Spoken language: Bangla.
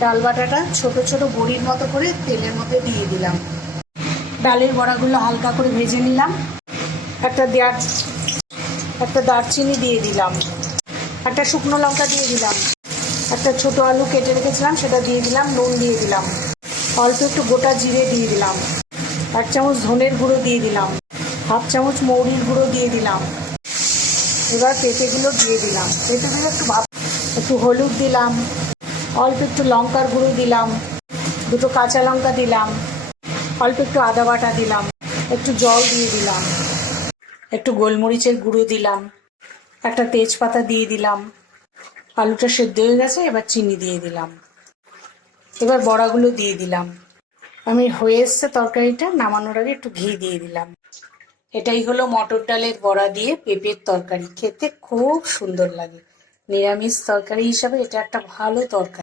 ডাল বাটাটা ছোট ছোট বড়ির মতো করে তেলের মধ্যে দিয়ে দিলাম। ডালের বড়াগুলো হালকা করে ভেজে নিলাম। একটা দারচিনি দিয়ে দিলাম, একটা শুকনো লঙ্কা দিয়ে দিলাম, একটা ছোট আলু কেটে রেখেছিলাম সেটা দিয়ে দিলাম, নুন দিয়ে দিলাম, অল্প একটু গোটা জিরে দিয়ে দিলাম, 1 চামচ ধনের গুঁড়ো দিয়ে দিলাম, 1/2 চামচ মৌরির গুঁড়ো দিয়ে দিলাম। এবার পেঁপেগুলো দিয়ে দিলাম, পেঁপেগুলো একটু হলুদ দিলাম, অল্প একটু লঙ্কার গুঁড়ো দিলাম, 2টো কাঁচা লঙ্কা দিলাম, অল্প একটু আদা বাটা দিলাম, একটু জল দিয়ে দিলাম, একটু গোলমরিচের গুঁড়ো দিলাম, একটা তেজপাতা দিয়ে দিলাম। আলুটা সেদ্ধ হয়ে গেছে, এবার চিনি দিয়ে দিলাম। এবার বড়াগুলো দিয়ে দিলাম। হয়ে এসছে তরকারিটা, নামানোর আগে একটু ঘি দিয়ে দিলাম। এটাই হলো মটর ডালের বড়া দিয়ে পেঁপের তরকারি। খেতে খুব সুন্দর লাগে। নিরামিষ তরকারি হিসাবে এটা একটা ভালো তরকারি।